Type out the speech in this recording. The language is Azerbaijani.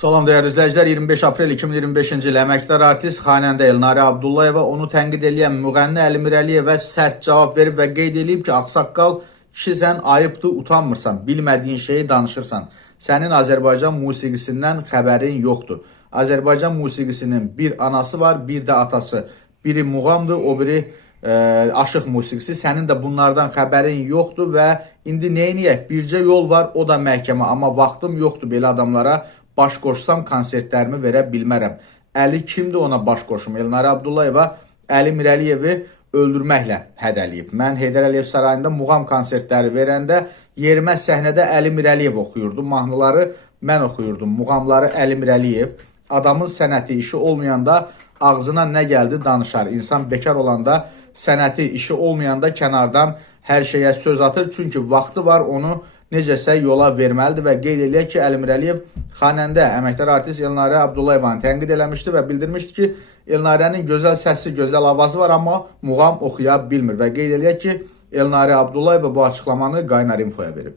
Salam değerli izləyicilər, 25 aprel 2025-ci il əməkdar artist xanəndə Elnarə Abdullayeva onu tənqid edən müğənni Əli Mirəliyevə sərt cavab verib və qeyd edib ki, ağsaqqal kişi sən ayıbdır, utanmırsan, bilmədiyin şeyi danışırsan. Sənin Azərbaycan musiqisindən xəbərin yoxdur. Azərbaycan musiqisinin bir anası var, bir də atası. Biri muğamdır, o biri aşıq musiqisi. Sənin də bunlardan xəbərin yoxdur və indi neyniyək? Bircə yol var, o da məhkəmə. Amma vaxtım yoxdur belə adamlara. Baş qoşsam konsertlərimi verə bilmərəm. Əli kimdir ona baş qoşum? Elnarə Abdullayeva Əli Mirəliyevi öldürməklə hədəliyib. Mən Heydər Əliyev Sarayında muğam konsertləri verəndə yerimə səhnədə Əli Mirəliyev oxuyurdu. Mahnıları mən oxuyurdum. Muğamları Əli Mirəliyev. Adamın sənəti işi olmayanda ağzına nə gəldi danışar. İnsan bekar olanda sənəti işi olmayanda kənardan hər şeyə söz atır. Çünki vaxtı var, onu necəsə yola verməlidir və qeyd eləyək ki, Əli Mirəliyev xanəndə əməkdar artist Elnarə Abdullayevanı tənqid eləmişdi və bildirmişdi ki, Elnarənin gözəl səsi, gözəl avazı var, amma muğam oxuya bilmir və qeyd eləyək ki, Elnarə Abdullayeva bu açıqlamanı Qaynar Infoya verib.